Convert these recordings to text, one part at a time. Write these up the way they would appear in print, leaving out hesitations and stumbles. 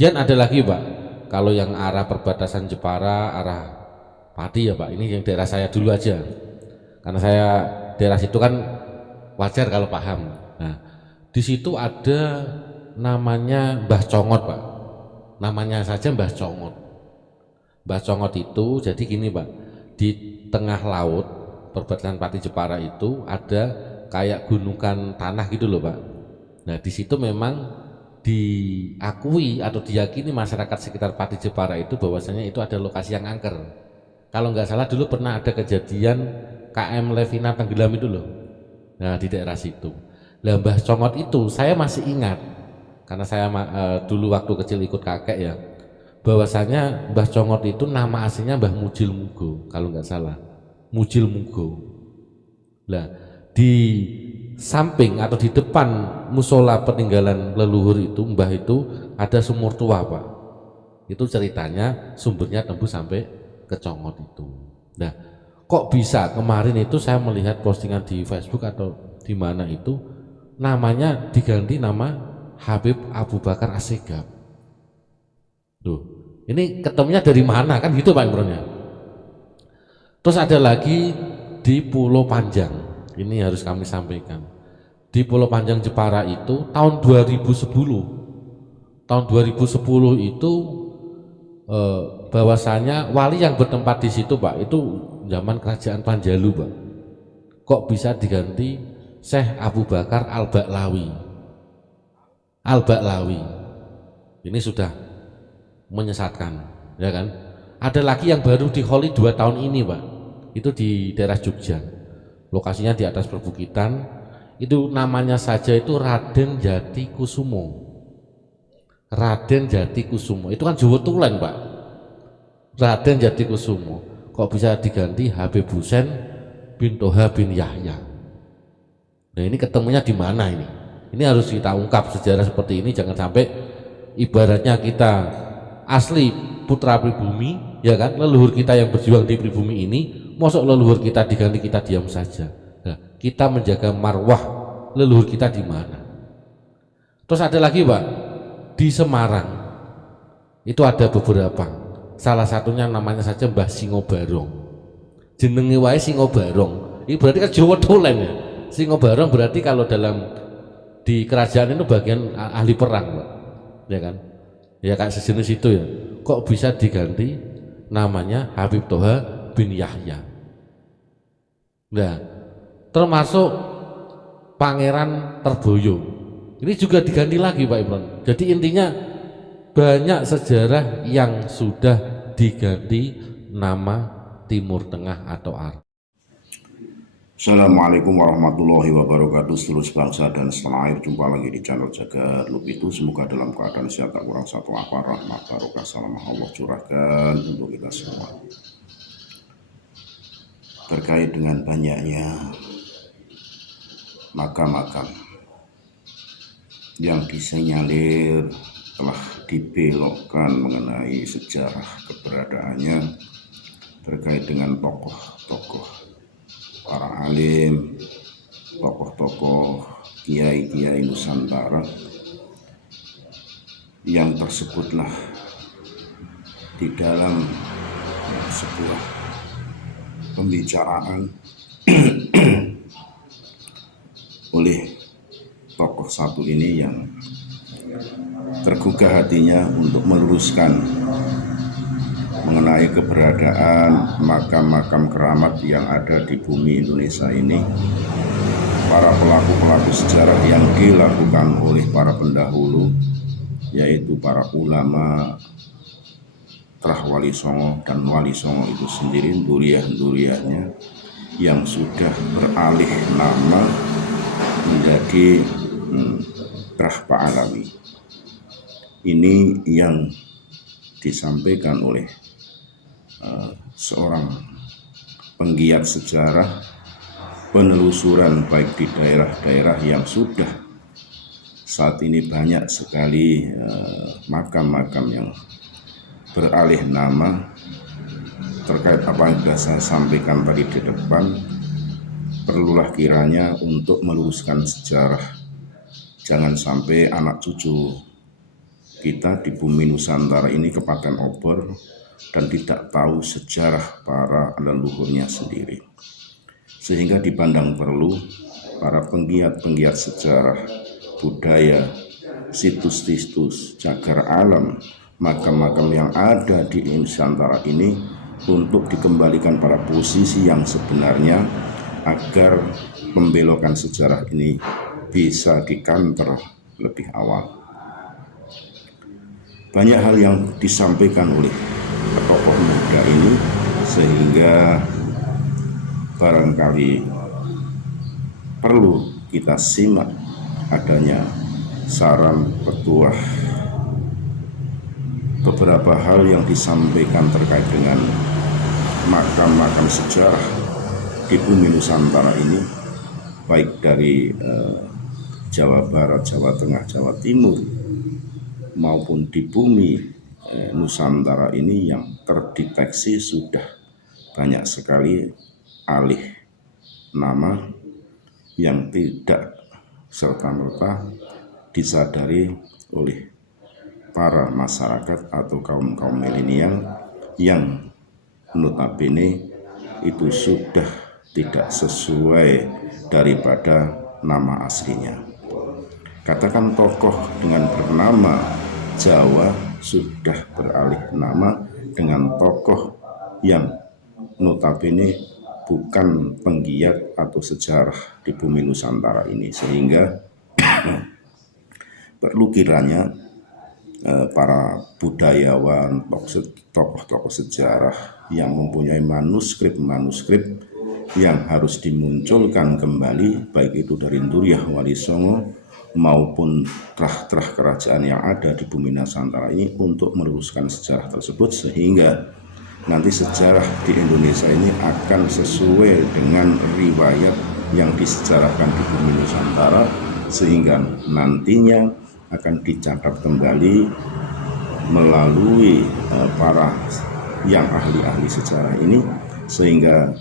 Kemudian ada lagi Pak, kalau yang arah perbatasan Jepara, arah Pati ya Pak, ini yang daerah saya dulu aja, karena saya daerah situ kan wajar kalau paham. Nah, di situ ada namanya Mbah Congot Pak, namanya saja Mbah Congot. Mbah Congot itu jadi gini Pak, di tengah laut perbatasan Pati Jepara itu ada kayak gunungan tanah gitu loh Pak. Nah di situ memang diakui atau diyakini masyarakat sekitar Pati Jepara itu bahwasanya itu ada lokasi yang angker. Kalau nggak salah dulu pernah ada kejadian KM Levina tenggelam itu loh. Nah di daerah situ. Lah Mbah Congot itu saya masih ingat karena saya dulu waktu kecil ikut kakek ya, bahwasanya Mbah Congot itu nama aslinya Mbah Mujil Mugo kalau nggak salah, Mujil Mugo. Lah di samping atau di depan musola peninggalan leluhur itu Mbah itu ada sumur tua Pak. Itu ceritanya sumbernya tembus sampai ke Congot itu. Nah kok bisa kemarin itu saya melihat postingan di Facebook atau di mana itu namanya diganti nama Habib Abu Bakar Assegaf. Tuh, ini ketemunya dari mana kan gitu Pak Imronnya. Terus ada lagi di Pulau Panjang, ini harus kami sampaikan. Di Pulau Panjang Jepara itu tahun 2010. Tahun 2010 itu bahwasanya wali yang bertempat di situ Pak, itu zaman kerajaan Panjalu Pak. Kok bisa diganti Syekh Abu Bakar Al-Ba'lawi. Al-Ba'lawi. Ini sudah menyesatkan, ya kan? Ada lagi yang baru di Holi 2 tahun ini Pak, itu di daerah Jogja, lokasinya di atas perbukitan, itu namanya saja itu Raden Jati Kusumo. Raden Jati Kusumo, itu kan Jawa Tulen Pak, Raden Jati Kusumo, kok bisa diganti Habib Husain bin Toha bin Yahya. Nah ini ketemunya di mana ini? Ini harus kita ungkap sejarah seperti ini, jangan sampai ibaratnya kita asli putra pribumi, ya kan, leluhur kita yang berjuang di pribumi ini, mosok leluhur kita diganti kita diam saja. Nah, kita menjaga marwah leluhur kita di mana. Terus ada lagi Pak, di Semarang itu ada beberapa, salah satunya namanya saja Mbah Singobarong. Jenenge wae Singobarong, ini berarti kan Jawa Tulen ya. Singobarong berarti kalau dalam di kerajaan itu bagian ahli perang Pak, ya kan, ya kayak sejenis itu ya. Kok bisa diganti namanya Habib Toha bin Yahya. Nah termasuk Pangeran Terboyo ini juga diganti lagi Pak Imron. Jadi intinya banyak sejarah yang sudah diganti nama Timur Tengah atau Arab. Assalamualaikum warahmatullahi wabarakatuh. Seluruh bangsa dan setanah air, jumpa lagi di channel Jagat Lup itu. Semoga dalam keadaan sehat, tak kurang satu apa, rahmat barokah salam Allah curahkan untuk kita semua. Terkait dengan banyaknya makam-makam yang disinyalir telah dibelokkan mengenai sejarah keberadaannya, terkait dengan tokoh-tokoh para alim, tokoh-tokoh kiai-kiai Nusantara yang tersebutlah di dalam sebuah pembicaraan oleh tokoh satu ini yang tergugah hatinya untuk meluruskan mengenai keberadaan makam-makam keramat yang ada di bumi Indonesia ini, para pelaku-pelaku sejarah yang dilakukan oleh para pendahulu, yaitu para ulama Trah Wali Songo dan Wali Songo itu sendiri, duriah-duriahnya yang sudah beralih nama menjadi Trah Pahlawi. Ini yang disampaikan oleh seorang penggiat sejarah penelusuran baik di daerah-daerah yang sudah saat ini banyak sekali makam-makam yang beralih nama. Terkait apa yang sudah saya sampaikan tadi di depan, perlulah kiranya untuk meluruskan sejarah, jangan sampai anak cucu kita di bumi Nusantara ini kepaten obor dan tidak tahu sejarah para leluhurnya sendiri. Sehingga dipandang perlu para penggiat-penggiat sejarah, budaya, situs-situs, cagar alam, makam-makam yang ada di Nusantara ini untuk dikembalikan pada posisi yang sebenarnya agar pembelokan sejarah ini bisa dikanter lebih awal. Banyak hal yang disampaikan oleh tokoh muda ini sehingga barangkali perlu kita simak adanya saran petuah beberapa hal yang disampaikan terkait dengan makam-makam sejarah di bumi Nusantara ini, baik dari Jawa Barat, Jawa Tengah, Jawa Timur maupun di bumi Nusantara ini yang terdeteksi sudah banyak sekali alih nama yang tidak serta-merta disadari oleh para masyarakat atau kaum-kaum milenial yang notabene itu sudah tidak sesuai daripada nama aslinya. Katakan tokoh dengan bernama Jawa sudah beralih nama dengan tokoh yang notabene bukan penggiat atau sejarah di bumi Nusantara ini, sehingga perlu kiranya para budayawan, tokoh-tokoh sejarah yang mempunyai manuskrip yang harus dimunculkan kembali, baik itu dari Nduriah Wali Songo maupun trah-trah kerajaan yang ada di bumi Nusantara ini, untuk meluruskan sejarah tersebut sehingga nanti sejarah di Indonesia ini akan sesuai dengan riwayat yang disejarahkan di bumi Nusantara, sehingga nantinya akan dicatat kembali melalui para yang ahli-ahli sejarah ini, sehingga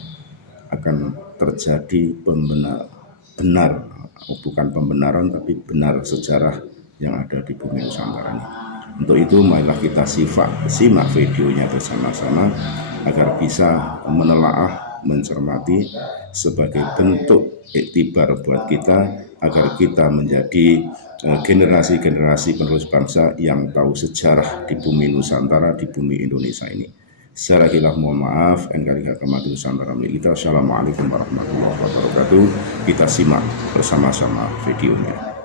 akan terjadi bukan pembenaran tapi benar sejarah yang ada di bumi Nusantara ini. Untuk itu marilah kita simak videonya bersama-sama agar bisa menelaah, mencermati sebagai bentuk iktibar buat kita, agar kita menjadi generasi-generasi penerus bangsa yang tahu sejarah di bumi Nusantara, di bumi Indonesia ini. Secara khilaf mohon maaf, NKRI Agama Nusantara milik kita. Assalamualaikum warahmatullahi wabarakatuh. Kita simak bersama-sama videonya.